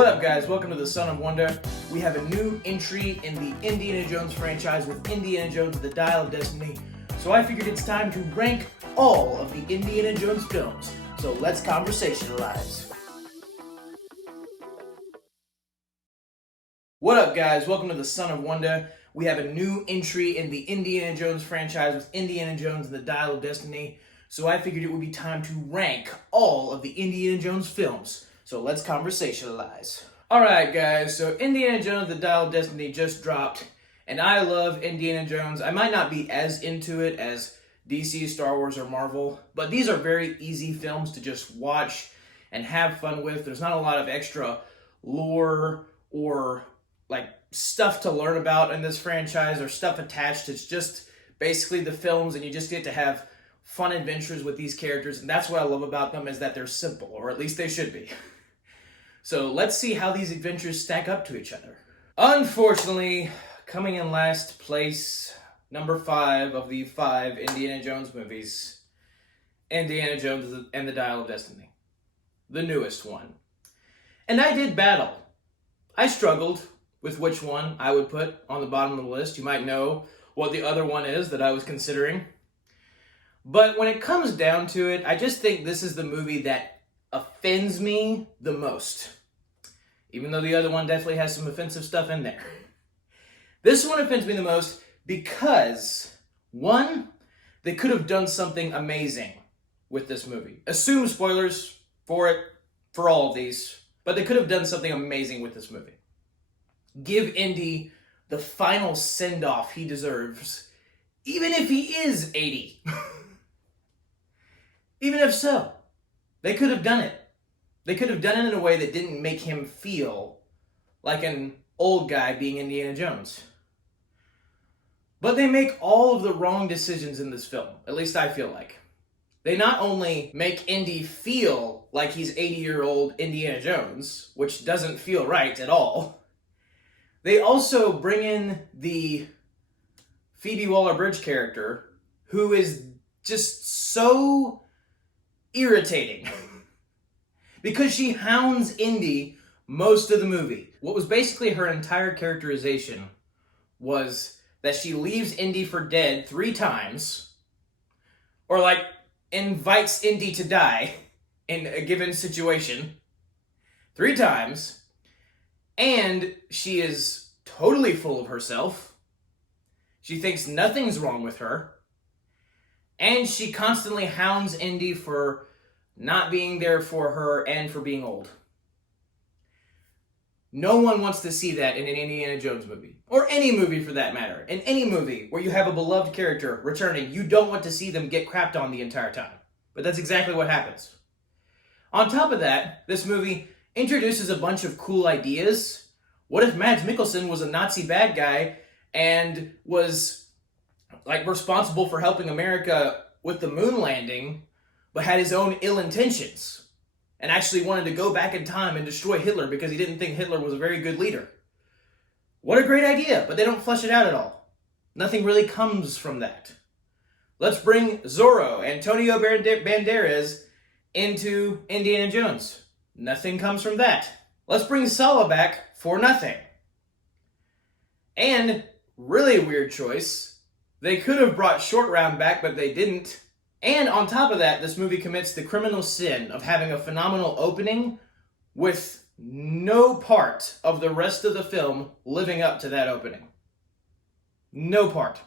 What up, guys? Welcome to the Son of Wonder. We have a new entry in the Indiana Jones franchise with Indiana Jones and the Dial of Destiny. So I figured it's time to rank all of the Indiana Jones films. So let's conversationalize. What up, guys? Welcome to the Son of Wonder. We have a new entry in the Indiana Jones franchise with Indiana Jones and the Dial of Destiny. So I figured it would be time to rank all of the Indiana Jones films. So let's conversationalize. Alright, guys, so Indiana Jones The Dial of Destiny just dropped, and I love Indiana Jones. I might not be as into it as DC, Star Wars, or Marvel, but these are very easy films to just watch and have fun with. There's not a lot of extra lore or stuff to learn about in this franchise or stuff attached. It's just basically the films, and you just get to have fun adventures with these characters, and that's what I love about them, is that they're simple, or at least they should be. So let's see how these adventures stack up to each other. Unfortunately, coming in last place, number 5 of the 5 Indiana Jones movies, Indiana Jones and the Dial of Destiny, the newest one. And I did battle. I struggled with which one I would put on the bottom of the list. You might know what the other one is that I was considering. But when it comes down to it, I just think this is the movie that offends me the most. Even though the other one definitely has some offensive stuff in there. This one offends me the most because, one, they could have done something amazing with this movie. Assume spoilers for all of these, but they could have done something amazing with this movie. Give Indy the final send-off he deserves, even if he is 80. Even if so. They could have done it. They could have done it in a way that didn't make him feel like an old guy being Indiana Jones. But they make all of the wrong decisions in this film. At least I feel like. They not only make Indy feel like he's 80-year-old Indiana Jones, which doesn't feel right at all. They also bring in the Phoebe Waller-Bridge character, who is just so irritating because she hounds Indy most of the movie. What was basically her entire characterization was that she leaves Indy for dead 3 times, or invites Indy to die in a given situation 3 times, and she is totally full of herself. She thinks nothing's wrong with her. And she constantly hounds Indy for not being there for her and for being old. No one wants to see that in an Indiana Jones movie. Or any movie for that matter. In any movie where you have a beloved character returning, you don't want to see them get crapped on the entire time. But that's exactly what happens. On top of that, this movie introduces a bunch of cool ideas. What if Mads Mikkelsen was a Nazi bad guy and was responsible for helping America with the moon landing, but had his own ill intentions and actually wanted to go back in time and destroy Hitler because he didn't think Hitler was a very good leader? What a great idea, but they don't flesh it out at all. Nothing really comes from that. Let's bring Zorro, Antonio Banderas, into Indiana Jones. Nothing comes from that. Let's bring Sala back for nothing. And, really weird choice, they could have brought Short Round back, but they didn't. And on top of that, this movie commits the criminal sin of having a phenomenal opening with no part of the rest of the film living up to that opening. No part.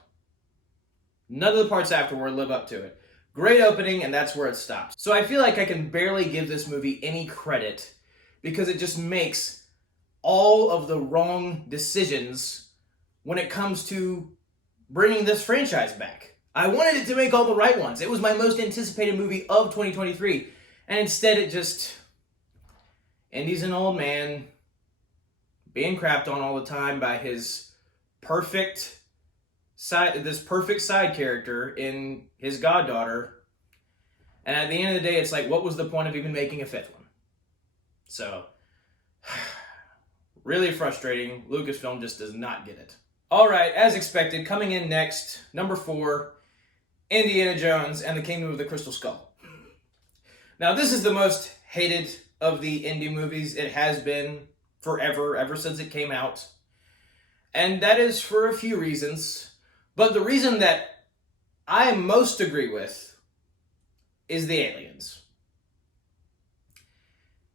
None of the parts afterward live up to it. Great opening, and that's where it stops. So I feel like I can barely give this movie any credit because it just makes all of the wrong decisions when it comes to bringing this franchise back. I wanted it to make all the right ones. It was my most anticipated movie of 2023. And instead Indy's an old man being crapped on all the time by his perfect side character in his goddaughter. And at the end of the day, it's like, what was the point of even making a 5th one? So, really frustrating. Lucasfilm just does not get it. Alright, as expected, coming in next, number 4, Indiana Jones and the Kingdom of the Crystal Skull. Now, this is the most hated of the Indy movies. It has been forever, ever since it came out. And that is for a few reasons. But the reason that I most agree with is the aliens.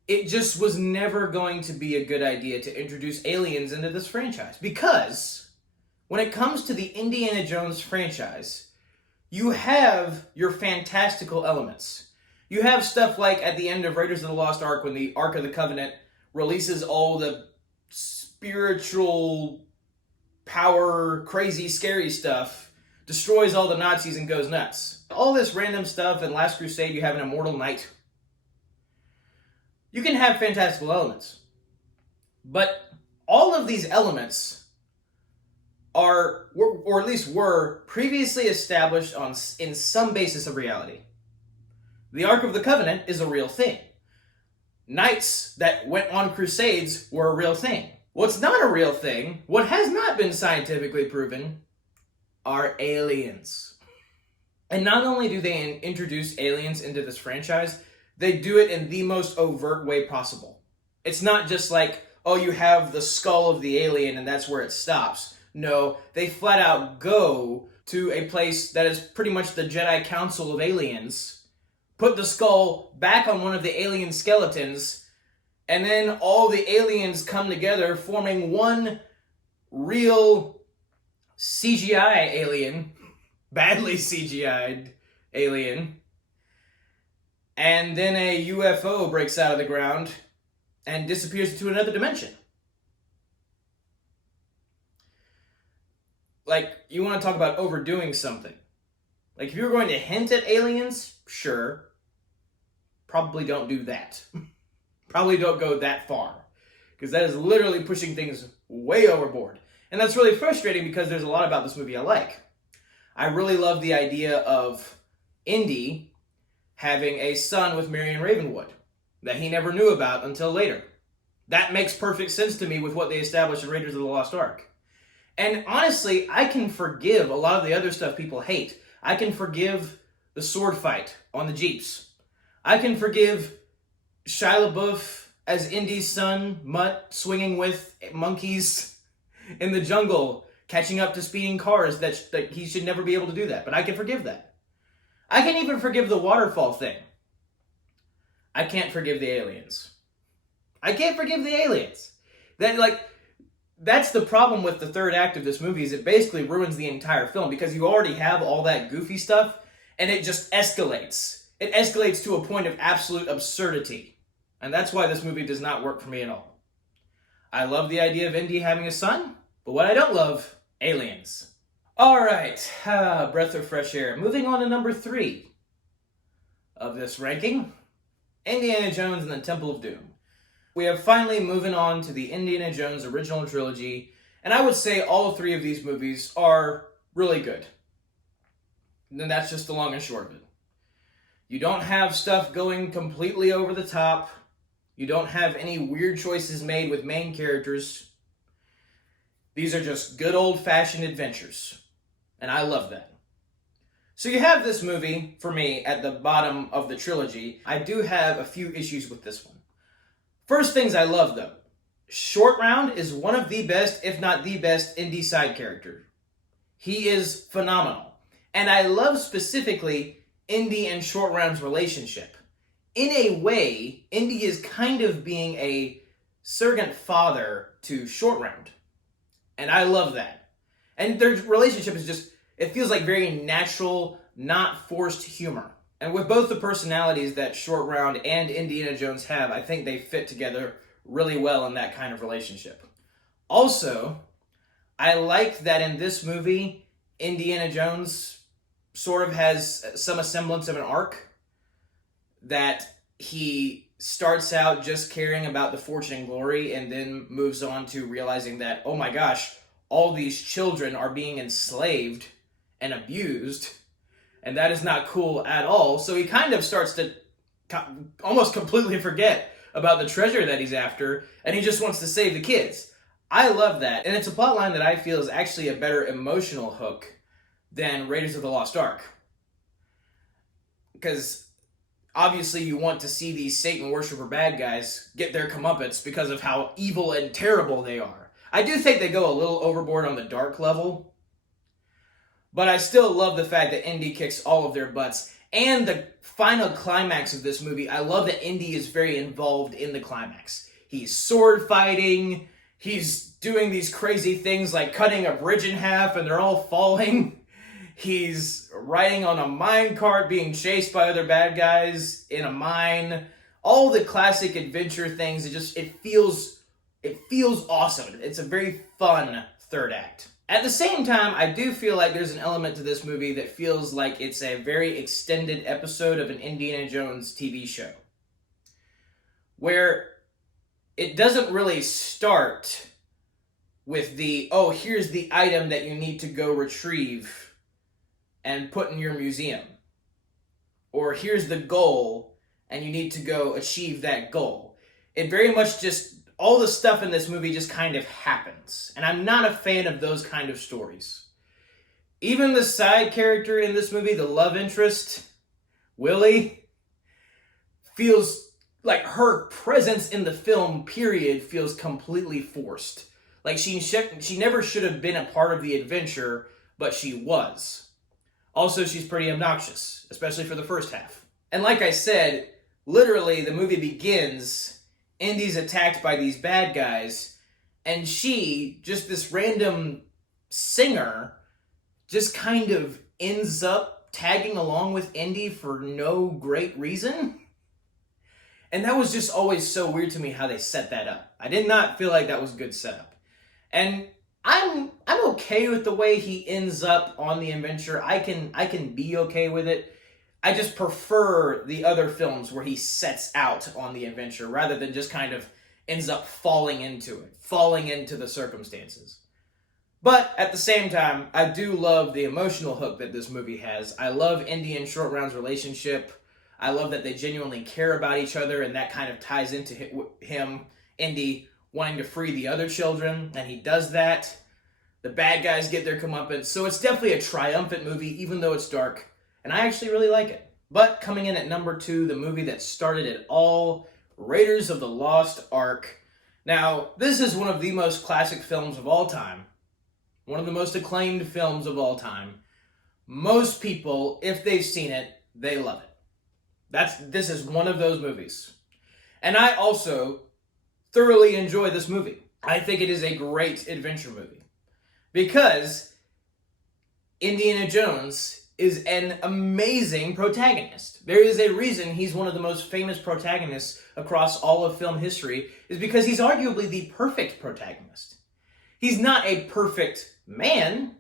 It just was never going to be a good idea to introduce aliens into this franchise. Because when it comes to the Indiana Jones franchise, you have your fantastical elements. You have stuff like at the end of Raiders of the Lost Ark, when the Ark of the Covenant releases all the spiritual power, crazy, scary stuff, destroys all the Nazis and goes nuts. All this random stuff in Last Crusade, you have an immortal knight. You can have fantastical elements. But all of these elements are, or at least were, previously established in some basis of reality. The Ark of the Covenant is a real thing. Knights that went on crusades were a real thing. What's not a real thing, what has not been scientifically proven, are aliens. And not only do they introduce aliens into this franchise, they do it in the most overt way possible. It's not just like, oh, you have the skull of the alien and that's where it stops. No, they flat out go to a place that is pretty much the Jedi Council of aliens, put the skull back on one of the alien skeletons, and then all the aliens come together, forming one real CGI alien, badly CGI'd alien, and then a UFO breaks out of the ground and disappears into another dimension. Like, you want to talk about overdoing something. Like, if you were going to hint at aliens, sure. Probably don't do that. Probably don't go that far. Because that is literally pushing things way overboard. And that's really frustrating because there's a lot about this movie I like. I really love the idea of Indy having a son with Marion Ravenwood that he never knew about until later. That makes perfect sense to me with what they established in Raiders of the Lost Ark. And honestly, I can forgive a lot of the other stuff people hate. I can forgive the sword fight on the Jeeps. I can forgive Shia LaBeouf as Indy's son, Mutt, swinging with monkeys in the jungle, catching up to speeding cars, that he should never be able to do that. But I can forgive that. I can even forgive the waterfall thing. I can't forgive the aliens. I can't forgive the aliens. That's the problem with the third act of this movie, is it basically ruins the entire film because you already have all that goofy stuff and it just escalates. It escalates to a point of absolute absurdity. And that's why this movie does not work for me at all. I love the idea of Indy having a son, but what I don't love, aliens. Alright, breath of fresh air. Moving on to number 3 of this ranking, Indiana Jones and the Temple of Doom. We have finally moving on to the Indiana Jones original trilogy, and I would say all 3 of these movies are really good. And that's just the long and short of it. You don't have stuff going completely over the top. You don't have any weird choices made with main characters. These are just good old-fashioned adventures. And I love that. So you have this movie, for me, at the bottom of the trilogy. I do have a few issues with this one. First things I love, though. Short Round is one of the best, if not the best, Indy side character. He is phenomenal. And I love specifically Indy and Short Round's relationship. In a way, Indy is kind of being a surrogate father to Short Round. And I love that. And their relationship is just, it feels like very natural, not forced humor. And with both the personalities that Short Round and Indiana Jones have, I think they fit together really well in that kind of relationship. Also, I like that in this movie, Indiana Jones sort of has some semblance of an arc, that he starts out just caring about the fortune and glory and then moves on to realizing that, oh my gosh, all these children are being enslaved and abused, and that is not cool at all. So he kind of starts to almost completely forget about the treasure that he's after, and he just wants to save the kids. I love that, and it's a plotline that I feel is actually a better emotional hook than Raiders of the Lost Ark. Because obviously you want to see these Satan worshiper bad guys get their comeuppance because of how evil and terrible they are. I do think they go a little overboard on the dark level, but I still love the fact that Indy kicks all of their butts. And the final climax of this movie, I love that Indy is very involved in the climax. He's sword fighting, he's doing these crazy things like cutting a bridge in half and they're all falling. He's riding on a mine cart being chased by other bad guys in a mine. All the classic adventure things, it feels awesome. It's a very fun third act. At the same time, I do feel like there's an element to this movie that feels like it's a very extended episode of an Indiana Jones TV show, where it doesn't really start with oh, here's the item that you need to go retrieve and put in your museum. Or here's the goal, and you need to go achieve that goal. It very much just, all the stuff in this movie just kind of happens. And I'm not a fan of those kind of stories. Even the side character in this movie, the love interest, Willie, feels like her presence in the film, period, feels completely forced. Like she never should have been a part of the adventure, but she was. Also, she's pretty obnoxious, especially for the first half. And like I said, literally the movie begins, Indy's attacked by these bad guys, and she, just this random singer, just kind of ends up tagging along with Indy for no great reason. And that was just always so weird to me how they set that up. I did not feel like that was good setup. And I'm okay with the way he ends up on the adventure. I can be okay with it. I just prefer the other films where he sets out on the adventure rather than just kind of ends up falling into the circumstances. But at the same time, I do love the emotional hook that this movie has. I love Indy and Short Round's relationship. I love that they genuinely care about each other, and that kind of ties into him, Indy, wanting to free the other children, and he does that. The bad guys get their comeuppance, so it's definitely a triumphant movie, even though it's dark, and I actually really like it. But coming in at number 2, the movie that started it all, Raiders of the Lost Ark. Now, this is one of the most classic films of all time. One of the most acclaimed films of all time. Most people, if they've seen it, they love it. This is one of those movies. And I also thoroughly enjoy this movie. I think it is a great adventure movie. Because Indiana Jones is an amazing protagonist. There is a reason he's one of the most famous protagonists across all of film history, is because he's arguably the perfect protagonist. He's not a perfect man,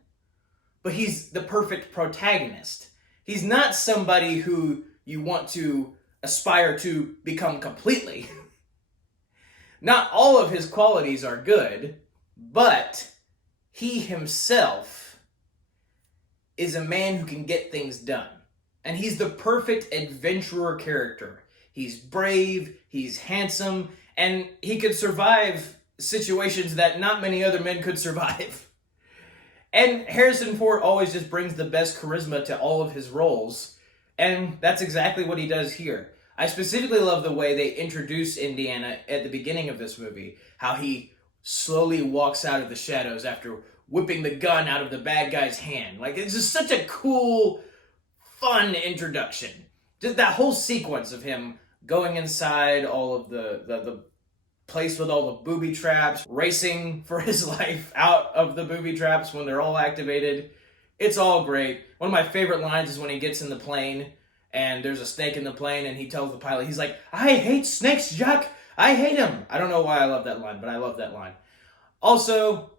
but he's the perfect protagonist. He's not somebody who you want to aspire to become completely. Not all of his qualities are good, but he himself is a man who can get things done. And he's the perfect adventurer character. He's brave, he's handsome, and he could survive situations that not many other men could survive. And Harrison Ford always just brings the best charisma to all of his roles, and that's exactly what he does here. I specifically love the way they introduce Indiana at the beginning of this movie, how he slowly walks out of the shadows after whipping the gun out of the bad guy's hand. Like, it's just such a cool, fun introduction. Just that whole sequence of him going inside all of the place with all the booby traps, racing for his life out of the booby traps when they're all activated. It's all great. One of my favorite lines is when he gets in the plane and there's a snake in the plane and he tells the pilot, he's like, "I hate snakes, Jack. I hate him." I don't know why I love that line, but I love that line. Also,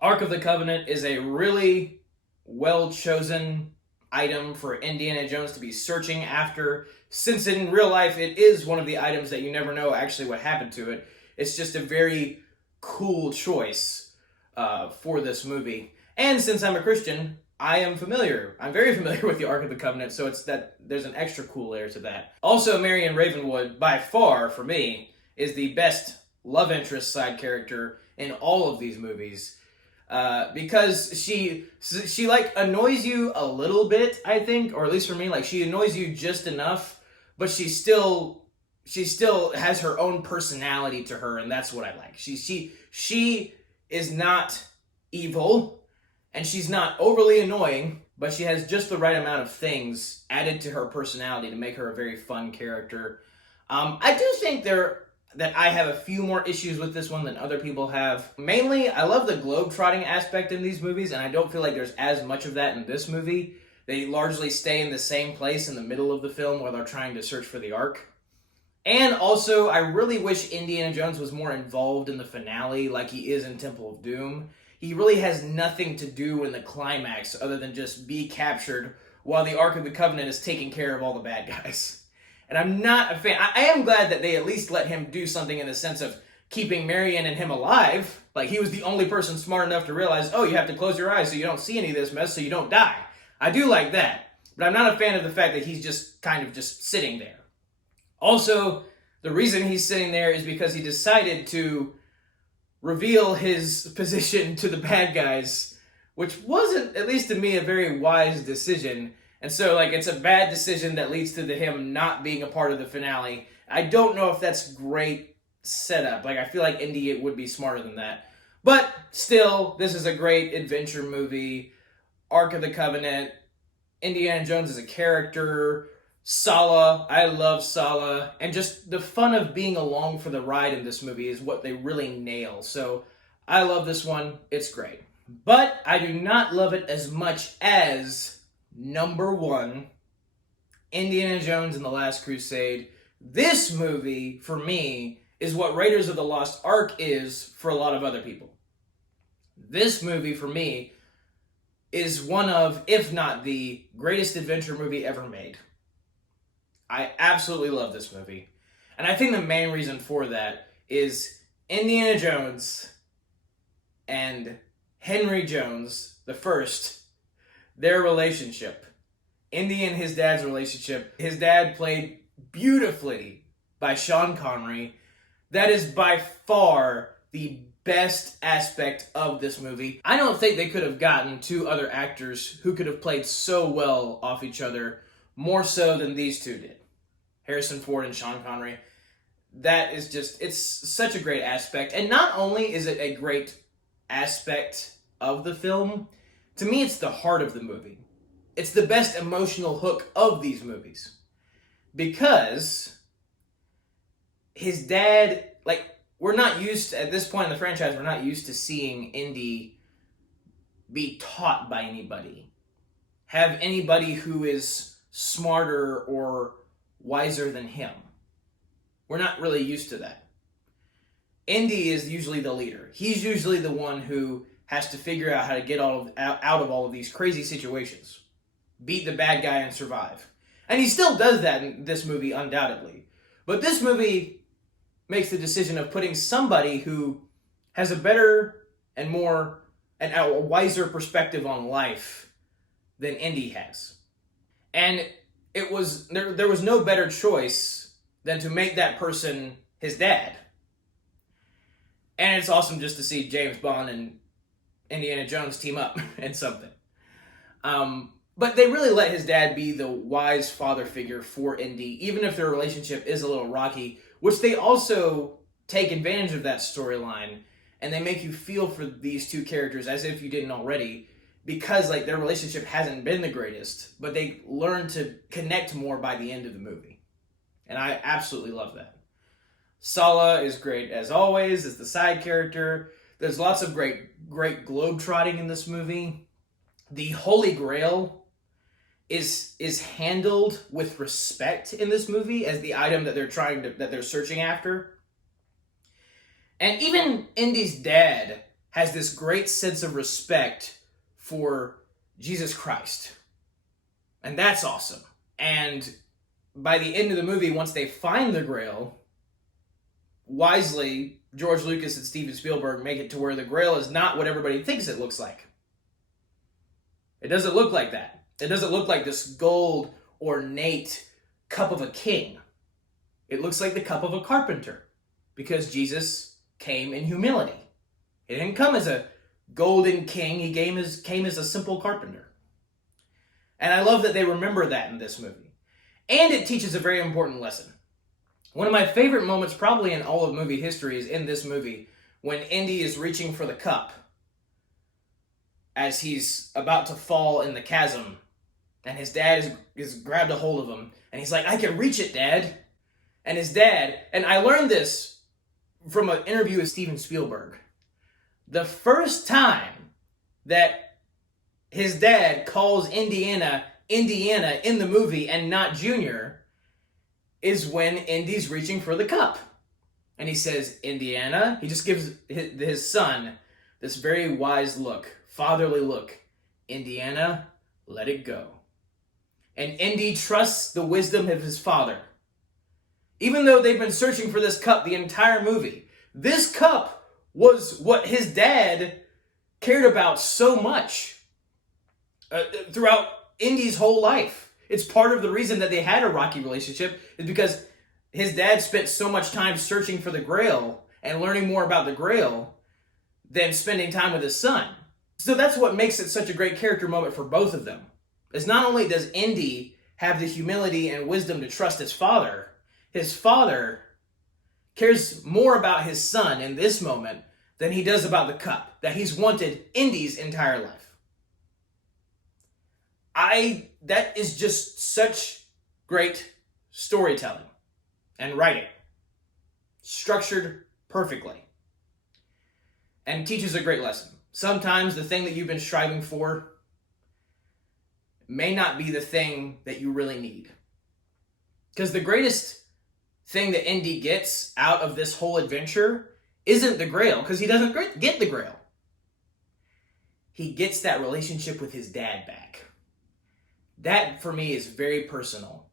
Ark of the Covenant is a really well-chosen item for Indiana Jones to be searching after, since in real life it is one of the items that you never know actually what happened to it. It's just a very cool choice for this movie. And since I'm a Christian, I'm very familiar with the Ark of the Covenant, so it's that there's an extra cool layer to that. Also, Marion Ravenwood, by far, for me, is the best love interest side character in all of these movies. Because she like annoys you a little bit, I think, or at least for me, like she annoys you just enough, but she still has her own personality to her, and that's what I like. She is not evil, and she's not overly annoying, but she has just the right amount of things added to her personality to make her a very fun character. I do think that I have a few more issues with this one than other people have. Mainly, I love the globe-trotting aspect in these movies, and I don't feel like there's as much of that in this movie. They largely stay in the same place in the middle of the film where they're trying to search for the Ark. And also, I really wish Indiana Jones was more involved in the finale like he is in Temple of Doom. He really has nothing to do in the climax other than just be captured while the Ark of the Covenant is taking care of all the bad guys. And I'm not a fan. I am glad that they at least let him do something in the sense of keeping Marion and him alive. Like, he was the only person smart enough to realize, oh, you have to close your eyes so you don't see any of this mess so you don't die. I do like that. But I'm not a fan of the fact that he's just kind of just sitting there. Also, the reason he's sitting there is because he decided to reveal his position to the bad guys, which wasn't, at least to me, a very wise decision. And so, like, it's a bad decision that leads to him not being a part of the finale. I don't know if that's great setup. Like, I feel like Indy would be smarter than that. But still, this is a great adventure movie. Ark of the Covenant, Indiana Jones as a character, Sala, I love Sala, and just the fun of being along for the ride in this movie is what they really nail. So I love this one. It's great. But I do not love it as much as number one, Indiana Jones and the Last Crusade. This movie, for me, is what Raiders of the Lost Ark is for a lot of other people. This movie, for me, is one of, if not the greatest adventure movie ever made. I absolutely love this movie. And I think the main reason for that is Indiana Jones and Henry Jones, the first, their relationship. Indy and his dad's relationship. His dad played beautifully by Sean Connery. That is by far the best aspect of this movie. I don't think they could have gotten two other actors who could have played so well off each other, more so than these two did. Harrison Ford and Sean Connery. That is just, it's such a great aspect. And not only is it a great aspect of the film, to me it's the heart of the movie. It's the best emotional hook of these movies. Because his dad, like, we're not used to, at this point in the franchise, we're not used to seeing Indy be taught by anybody. Have anybody who is smarter or wiser than him. We're not really used to that. Indy is usually the leader. He's usually the one who has to figure out how to get out of all of these crazy situations. Beat the bad guy and survive. And he still does that in this movie, undoubtedly. But this movie makes the decision of putting somebody who has a better and more and a wiser perspective on life than Indy has. And it was there was no better choice than to make that person his dad. And it's awesome just to see James Bond and Indiana Jones team up in something. But they really let his dad be the wise father figure for Indy, even if their relationship is a little rocky, which they also take advantage of that storyline, and they make you feel for these two characters as if you didn't already, because like their relationship hasn't been the greatest, but they learn to connect more by the end of the movie. And I absolutely love that. Sala is great as always as the side character. There's lots of great globetrotting in this movie. The Holy Grail is handled with respect in this movie as the item that they're searching after. And even Indy's dad has this great sense of respect for Jesus Christ. And that's awesome. And by the end of the movie, once they find the Grail, wisely, George Lucas and Steven Spielberg make it to where the Grail is not what everybody thinks it looks like. It doesn't look like that. It doesn't look like this gold, ornate cup of a king. It looks like the cup of a carpenter, because Jesus came in humility. He didn't come as a golden king. He came as a simple carpenter. And I love that they remember that in this movie. And it teaches a very important lesson. One of my favorite moments, probably in all of movie history, is in this movie when Indy is reaching for the cup as he's about to fall in the chasm, and his dad is grabbed a hold of him, and he's like, "I can reach it, Dad." And his dad, and I learned this from an interview with Steven Spielberg. The first time that his dad calls Indiana in the movie and not Junior is when Indy's reaching for the cup. And he says, "Indiana." He just gives his son this very wise look, fatherly look. "Indiana, let it go." And Indy trusts the wisdom of his father. Even though they've been searching for this cup the entire movie, this cup was what his dad cared about so much throughout Indy's whole life. It's part of the reason that they had a rocky relationship, is because his dad spent so much time searching for the Grail and learning more about the Grail than spending time with his son. So that's what makes it such a great character moment for both of them. Is not only does Indy have the humility and wisdom to trust his father cares more about his son in this moment than he does about the cup that he's wanted Indy's entire life. That is just such great storytelling and writing. Structured perfectly. And teaches a great lesson. Sometimes the thing that you've been striving for may not be the thing that you really need. Because the greatest thing that Indy gets out of this whole adventure isn't the Grail, because he doesn't get the Grail. He gets that relationship with his dad back. That, for me, is very personal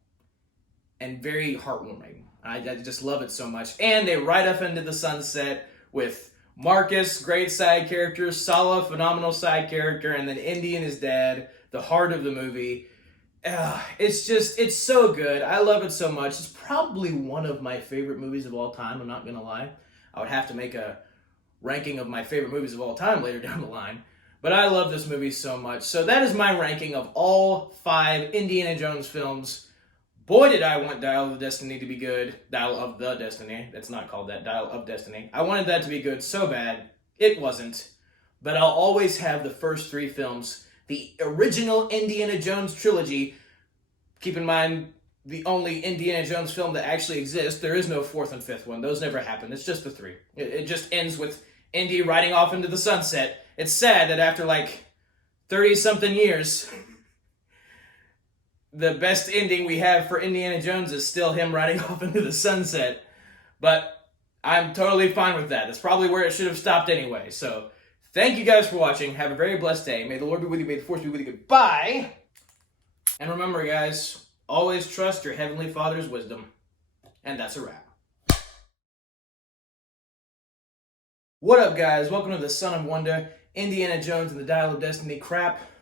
and very heartwarming. I just love it so much. And they ride up into the sunset with Marcus, great side character, Sala, phenomenal side character, and then Indy and his dad, the heart of the movie. It's so good. I love it so much. It's probably one of my favorite movies of all time, I'm not going to lie. I would have to make a ranking of my favorite movies of all time later down the line. But I love this movie so much. So that is my ranking of all 5 Indiana Jones films. Boy, did I want Dial of Destiny to be good. Dial of the Destiny. That's not called that. Dial of Destiny. I wanted that to be good so bad. It wasn't. But I'll always have the first 3 films. The original Indiana Jones trilogy. Keep in mind, the only Indiana Jones film that actually exists. There is no 4th and 5th one. Those never happened. It's just the 3. It just ends with Indy riding off into the sunset. It's sad that after like 30-something years, the best ending we have for Indiana Jones is still him riding off into the sunset. But I'm totally fine with that. That's probably where it should have stopped anyway. So, thank you guys for watching. Have a very blessed day. May the Lord be with you. May the Force be with you. Goodbye. And remember, guys, always trust your Heavenly Father's wisdom. And that's a wrap. What up, guys? Welcome to the Son of Wonder, Indiana Jones and the Dial of Destiny crap.